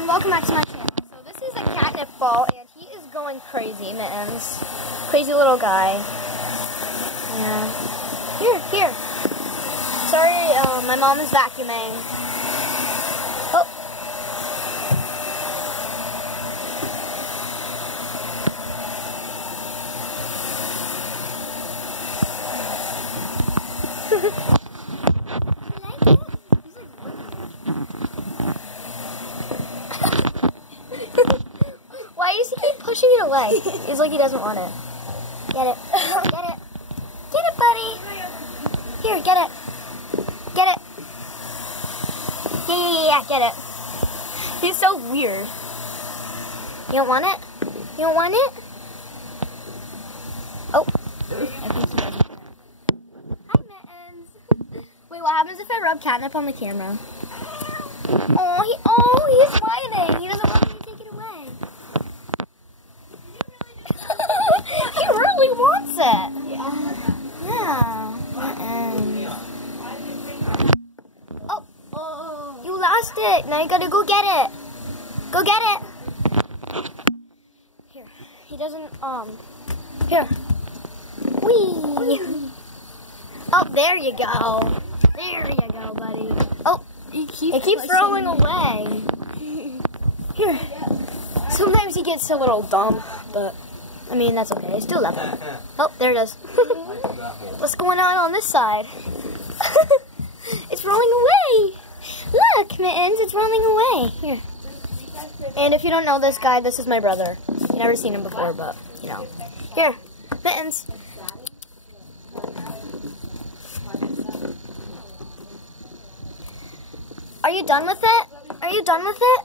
everyone, welcome back to my channel. So this is a catnip ball and he is going crazy, Mittens. Crazy little guy. Yeah. Here. Sorry, my mom is vacuuming. Oh. Why does he keep pushing it away? It's like he doesn't want it. Get it. Get it. Get it, buddy. Here, get it. Get it. Yeah, get it. He's so weird. You don't want it? You don't want it? Oh. I think he doesn't. Hi, Mittens. Wait, what happens if I rub catnip on the camera? Oh, he's whining. He doesn't want me to take it away. He really wants it. Yeah. Oh, you lost it. Now you gotta go get it. Go get it. Here. He doesn't, here. Whee. Oh, there you go. There you go, buddy. Oh. It keeps rolling away. Here. Sometimes he gets a little dumb, but I mean that's okay. I still love him. Oh, there it is. What's going on this side? It's rolling away. Look, Mittens, it's rolling away. Here. And if you don't know this guy, this is my brother. You've never seen him before, but you know. Here, Mittens. Are you done with it? Are you done with it?